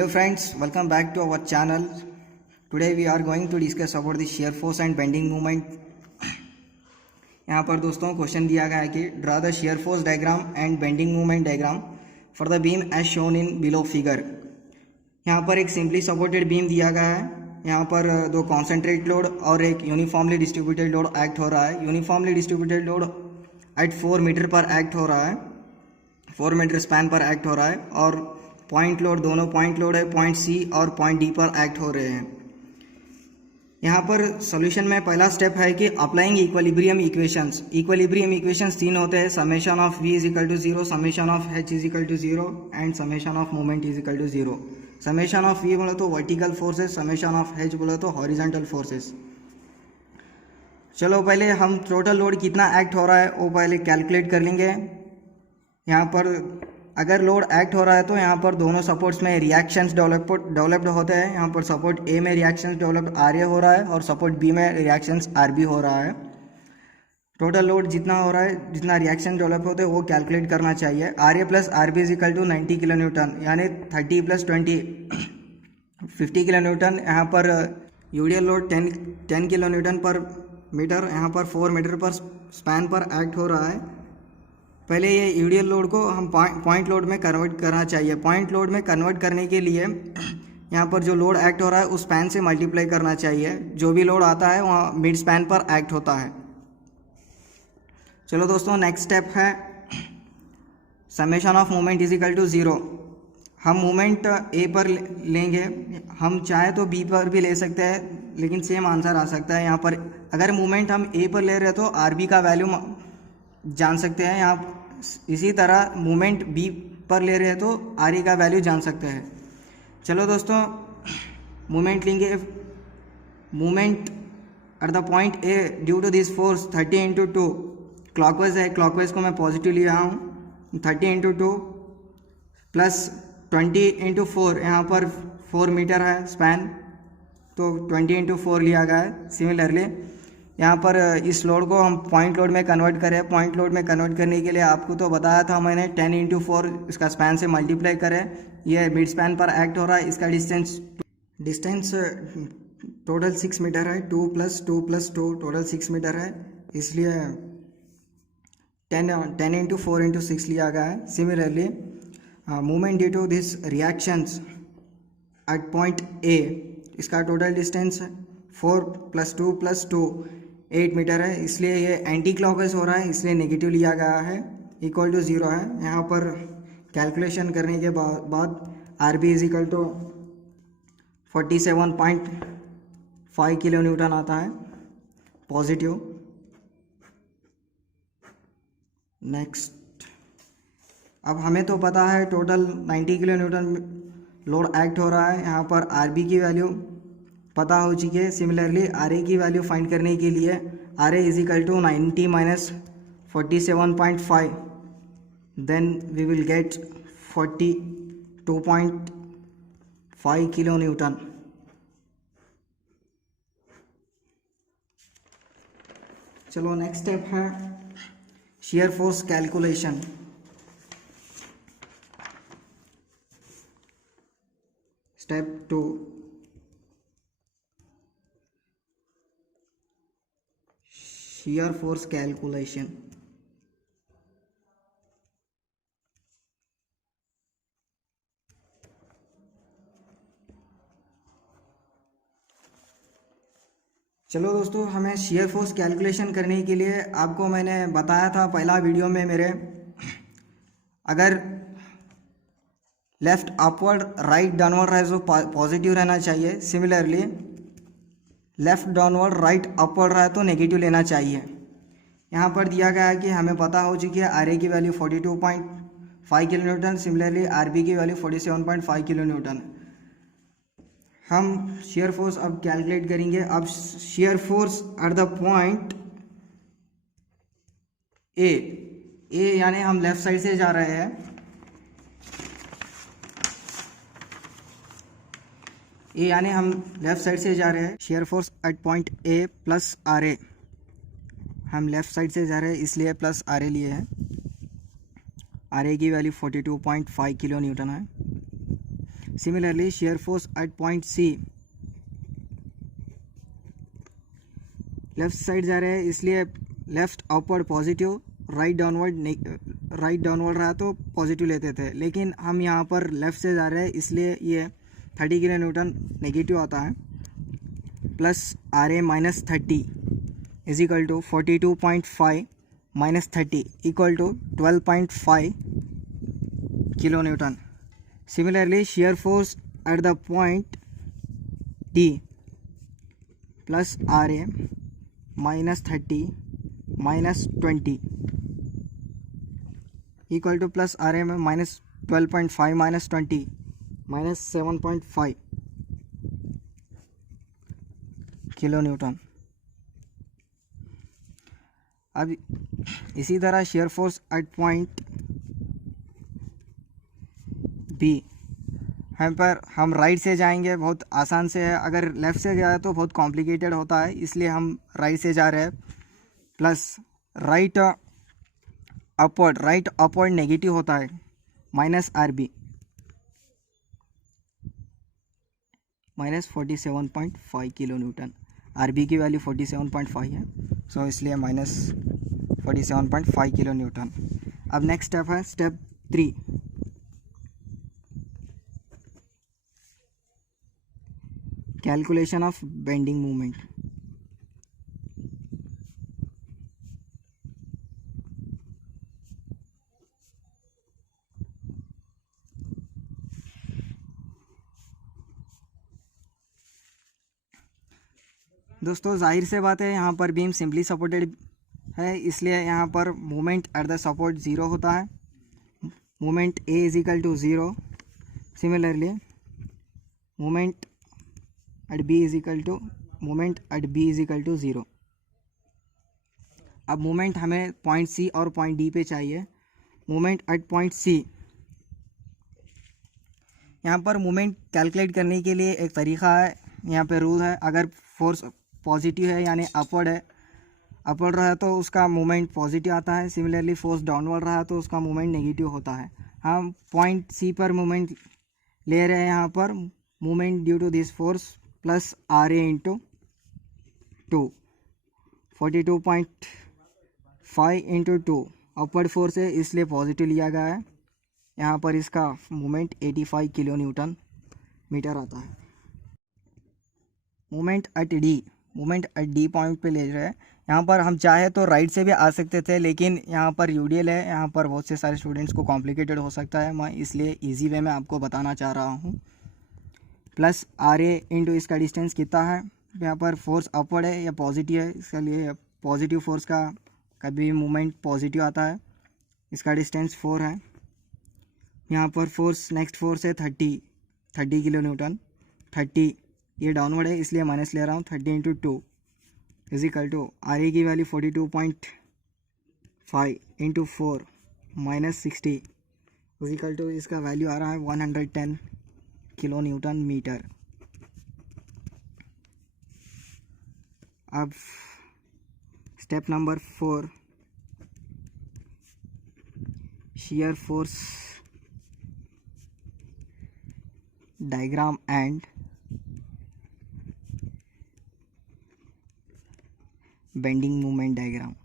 Hello friends, welcome back to our channel. Today we are going to discuss about the shear force and bending moment. यहाँ पर दोस्तों question दिया गया है कि draw the shear force diagram and bending moment diagram for the beam as shown in below figure. यहाँ पर एक सिंपली सपोर्टेड बीम दिया गया है। यहाँ पर दो कॉन्सेंट्रेट लोड और एक यूनिफॉर्मली डिस्ट्रीब्यूटेड लोड एक्ट हो रहा है। Uniformly distributed load at 4 metre पर एक्ट हो रहा है, 4 मीटर स्पैन पर एक्ट हो रहा है और पॉइंट लोड, दोनों पॉइंट लोड है पॉइंट सी और पॉइंट डी पर एक्ट हो रहे हैं। यहाँ पर सॉल्यूशन में पहला स्टेप है कि applying equilibrium equations. Equilibrium equations तीन होते हैं, summation of v is equal to 0, summation of h is equal to 0 and summation of moment is equal to 0। Summation of v बोले तो vertical forces, summation of h बोले तो horizontal forces. चलो पहले हम टोटल लोड कितना act हो रहा है वो पहले कैलकुलेट कर लेंगे। यहाँ पर अगर लोड एक्ट हो रहा है तो यहाँ पर दोनों सपोर्ट्स में रिएक्शंस डेवलप्ड होते हैं। यहाँ पर सपोर्ट ए में रिएक्शंस डेवलप RA हो रहा है और सपोर्ट बी में रिएक्शंस RB हो रहा है। टोटल लोड जितना हो रहा है, जितना रिएक्शन डेवलप होते हैं वो कैलकुलेट करना चाहिए। RA plus RB is equal to 90 kilo newton, यानी 30 प्लस 20 50 किलो न्यूटन। यहाँ पर यूडियल लोड 10 किलो न्यूटन पर मीटर, यहाँ पर 4 मीटर पर स्पैन पर एक्ट हो रहा है। पहले ये यूडियल लोड को हम पॉइंट लोड में कन्वर्ट करना चाहिए। पॉइंट लोड में कन्वर्ट करने के लिए यहाँ पर जो लोड एक्ट हो रहा है उस स्पैन से मल्टीप्लाई करना चाहिए। जो भी लोड आता है वहाँ मिड स्पैन पर एक्ट होता है। चलो दोस्तों, नेक्स्ट स्टेप है summation of moment is equal to 0। हम मोमेंट ए पर लेंगे, हम चाहे तो बी पर भी ले सकते हैं लेकिन सेम आंसर आ सकता है। यहाँ पर अगर मोमेंट हम ए पर ले रहे हैं तो RB का वैल्यू जान सकते हैं। यहाँ इसी तरह मोमेंट बी पर ले रहे हैं तो RE का वैल्यू जान सकते हैं। चलो दोस्तों, मोमेंट लेंगे। Moment at the point A due to this force 30 into 2 clockwise है, क्लॉकवाइज को मैं पॉजिटिव लिया हूँ। 30 इंटू 2 प्लस 20 इंटू 4, यहाँ पर 4 मीटर है स्पैन तो 20 इंटू 4 लिया गया है। सिमिलरली यहाँ पर इस लोड को हम पॉइंट लोड में कन्वर्ट करें। पॉइंट लोड में कन्वर्ट करने के लिए आपको तो बताया था मैंने, 10 इंटू 4 इसका स्पैन से मल्टीप्लाई करें। ये मिड स्पैन पर एक्ट हो रहा है। इसका डिस्टेंस टोटल 6 मीटर है। 2 प्लस 2 प्लस 2 टोटल 6 मीटर है, इसलिए 10 इंटू 4 इंटू 6 लिया गया है। Similarly movement due to this reactions at point A, इसका total distance 4 plus 2 plus 2 8 metre है, इसलिए ये एंटी क्लॉकवाइज हो रहा है, इसलिए नेगेटिव लिया गया है। इक्वल टू 0 है। यहाँ पर कैलकुलेशन करने के बाद RB is equal to 47.5 kilo newton आता है पॉजिटिव। नेक्स्ट, अब हमें तो पता है total 90 kilo newton load act हो रहा है। यहाँ पर RB की वैल्यू पता हो चुकी है। सिमिलरली RA की वैल्यू फाइंड करने के लिए RA is equal to 90 minus 47.5, then we will get 42.5 kilo newton. चलो नेक्स्ट स्टेप है shear force calculation. Step 2, shear force calculation। चलो दोस्तों, हमें shear force कैलकुलेशन करने के लिए आपको मैंने बताया था पहला वीडियो में मेरे, अगर लेफ्ट अपवर्ड राइट डाउनवर्ड है तो पॉजिटिव रहना चाहिए। Similarly left downward right upward रहा है तो नेगेटिव लेना चाहिए। यहाँ पर दिया गया है कि हमें पता हो चुकी है RA की value 42.5 kilo newton, similarly RB की वैल्यू 47.5 किलो न्यूटन। हम शेयर फोर्स अब कैलकुलेट करेंगे। अब share force at the point ए यानी हम लेफ्ट साइड से जा रहे हैं, ए यानी हम लेफ्ट साइड से जा रहे हैं। Share force at point A plus RA, हम लेफ्ट साइड से जा रहे हैं इसलिए प्लस RA लिए हैं। RA की वैल्यू 42.5 किलो न्यूटन है। Similarly, shear force at point C, left side जा रहे हैं इसलिए left upward positive, right downward रहा तो पॉजिटिव लेते थे, लेकिन हम यहाँ पर लेफ़्ट से जा रहे हैं इसलिए ये 30 किलो न्यूटन नेगेटिव आता है, plus R A minus 30 is equal to 42.5 minus 30 equal to 12.5 kilo newton. Similarly, shear force at the point D plus RA minus 30 minus 20 equal to plus RA में minus 12.5 minus 20 minus 7.5 kilo newton. अब इसी तरह shear force at point B, हम पर हम right से जाएंगे, बहुत आसान से है. अगर लेफ़्ट से जाए तो बहुत कॉम्प्लिकेटेड होता है, इसलिए हम राइट से जा रहे हैं. प्लस राइट अपवर्ड नेगेटिव होता है, minus R B minus 47.5 kilo newton. R B की वैल्यू 47.5 है, सो इसलिए माइनस 47.5 किलो न्यूटन. अब नेक्स्ट स्टेप है step 3. Calculation of bending movement. दोस्तों जाहिर से बात है, यहाँ पर बीम सिंपली सपोर्टेड है, इसलिए यहाँ पर movement at the support zero होता है. Movement A is equal to zero. Similarly movement at B is equal to zero. अब मूवमेंट हमें पॉइंट सी और पॉइंट डी पे चाहिए. मूवमेंट एट पॉइंट सी, यहाँ पर मूवमेंट कैलकुलेट करने के लिए एक तरीका है, यहाँ पे रूल है. अगर फोर्स पॉजिटिव है यानी अपवर्ड रहा तो उसका मूवमेंट पॉजिटिव आता है. सिमिलरली फोर्स डाउनवर्ड रहा तो उसका मूवमेंट नेगेटिव होता है. हम पॉइंट सी पर मूवमेंट ले रहे हैं, यहाँ पर movement due to this force plus R A into 2, 42.5 into 2 upward force है इसलिए पॉजिटिव लिया गया है. यहाँ पर इसका मूवमेंट 85 किलो न्यूटन मीटर आता है. मूवमेंट एट डी पॉइंट पे ले रहे हैं. यहाँ पर हम चाहे तो राइट से भी आ सकते थे, लेकिन यहाँ पर यूडीएल है, यहाँ पर बहुत से सारे स्टूडेंट्स को कॉम्प्लिकेटेड हो सकता है, मैं इसलिए इजी वे में आपको बताना चाह रहा हूँ. प्लस आर ए इंटू इसका डिस्टेंस कितना है, यहाँ पर फोर्स अपवर्ड है या पॉजिटिव है, इसके लिए पॉजिटिव फोर्स का कभी मूवमेंट पॉजिटिव आता है. इसका डिस्टेंस 4 है. यहाँ पर नेक्स्ट फोर्स है 30 किलो न्यूटन. 30 ये डाउनवर्ड है इसलिए माइनस ले रहा हूँ. 30 into 2 is equal to R A की value 42.5 into 4 minus 60 is equal to इसका वैल्यू आ रहा है 110 किलो न्यूटन मीटर. अब step number 4, shear force diagram and bending moment diagram.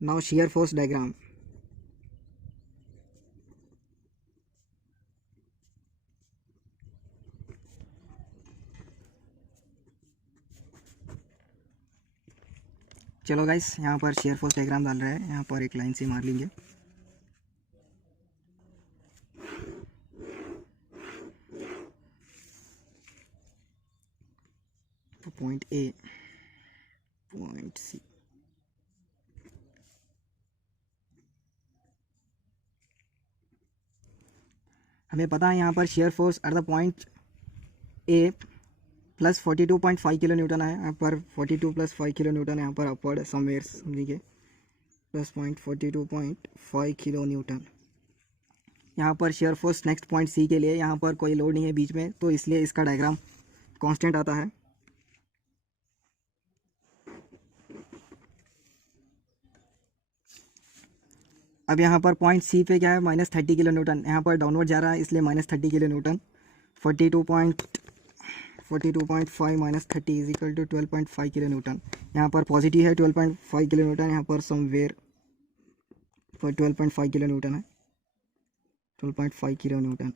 Now shear force diagram. चलो गाइस, यहाँ पर शेयर फोर्स डायग्राम डाल रहे हैं, यहाँ पर एक लाइन से मार लेंगे. तो पॉइंट ए, पॉइंट सी, हमें पता है यहाँ पर shear force at the point A plus 42.5 kilo newton है. यहाँ पर 42 प्लस 5 किलो न्यूटन यहाँ पर अपवर्ड समवेयर समझिए, प्लस पॉइंट 42.5 किलो न्यूटन. यहाँ पर shear force next point C के लिए, यहाँ पर कोई लोड नहीं है बीच में, तो इसलिए इसका डायग्राम कांस्टेंट आता है. अब यहाँ पर पॉइंट सी पे क्या है, -30 किलो न्यूटन, यहाँ पर डाउनवर्ड जा रहा है इसलिए -30 kilo newton. 42.5 -30 is equal to 12.5 kilo newton. यहाँ पर पॉजिटिव है 12.5 किलो न्यूटन, यहाँ पर समवेयर पर 12.5 किलो न्यूटन है, 12.5 kilo newton.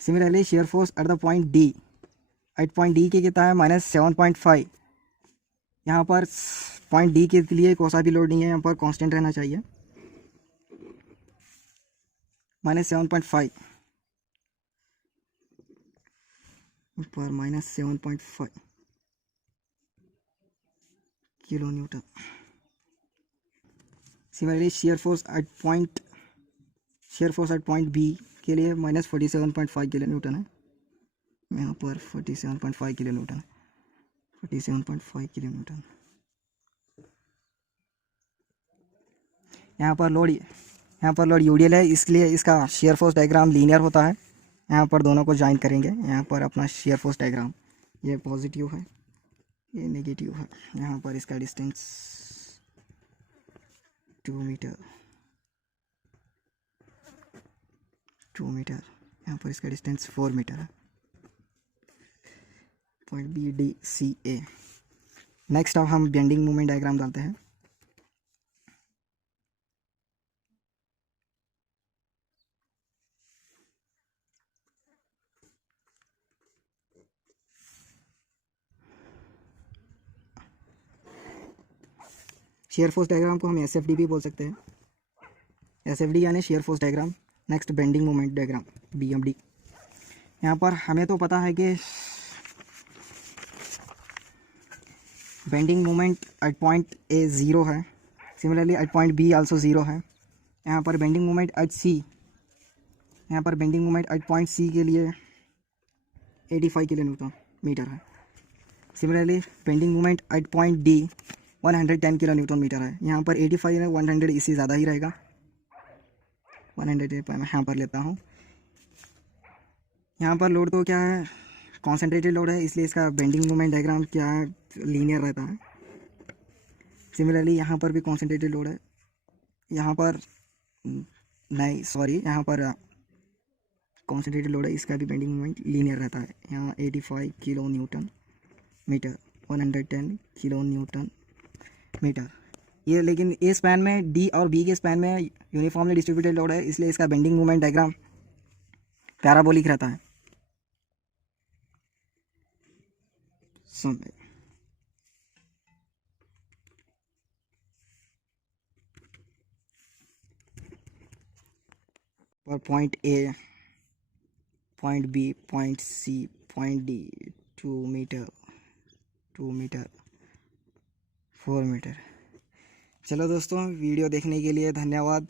Similarly shear force at the point D, at point D के कितना है -7.5। यहाँ पर पॉइंट डी के लिए कोई सा भी लोड नहीं है, यहाँ पर कांस्टेंट रहना चाहिए, -7.5 पर -7.5 kilo newton. Similarly shear force at point B के लिए -47.5 किलो न्यूटन है, यहाँ पर 47.5 किलो न्यूटन है, 47.5 किलो न्यूटन। यहाँ पर लोड यूडीएल है, इसलिए इसका शेयर फोर्स डायग्राम लीनियर होता है। यहाँ पर दोनों को ज्वाइन करेंगे, यहाँ पर अपना शेयर फोर्स डायग्राम, ये पॉजिटिव है ये नेगेटिव है। यहाँ पर इसका डिस्टेंस 2 मीटर, यहाँ पर इसका डिस्टेंस 4 मीटर है। पॉइंट बी डी सी ए। नेक्स्ट अब हम बेंडिंग मोमेंट डायग्राम डालते हैं। शेयर फोर्स डायग्राम को हम एसएफडी भी बोल सकते हैं, एसएफडी यानी shear force diagram. Next bending moment diagram BMD. यहाँ पर हमें तो पता है कि bending moment at point A 0 है, similarly at point B also 0 है। यहाँ पर बेंडिंग मोमेंट एट सी, यहाँ पर bending moment at point C के लिए 85 किलो न्यूटन मीटर है। Similarly bending moment at point D 110 kilo newton metre है। यहाँ पर 85 है, 100 इससे ज़्यादा ही रहेगा, 100 मैं यहाँ पर लेता हूँ। यहाँ पर लोड तो क्या है, कॉन्सेंट्रेटेड लोड है, इसलिए इसका बेंडिंग मोमेंट डायग्राम क्या है, लीनियर रहता है। सिमिलरली यहाँ पर भी कॉन्सेंट्रेटेड लोड है, यहाँ पर नहीं सॉरी, यहाँ पर कॉन्सेंट्रेटेड लोड है, इसका भी बेंडिंग मोमेंट लीनियर रहता है। यहाँ 85 kilo newton metre, 110 kilo newton metre. ये लेकिन ए स्पैन में, डी और बी के स्पैन में यूनिफॉर्मली डिस्ट्रीब्यूटेड लोड है, इसलिए इसका बेंडिंग मोमेंट डायग्राम पैराबोलिक रहता है। और point A, point B, point C, point D 2 metre, 4 metre. चलो दोस्तों, वीडियो देखने के लिए धन्यवाद।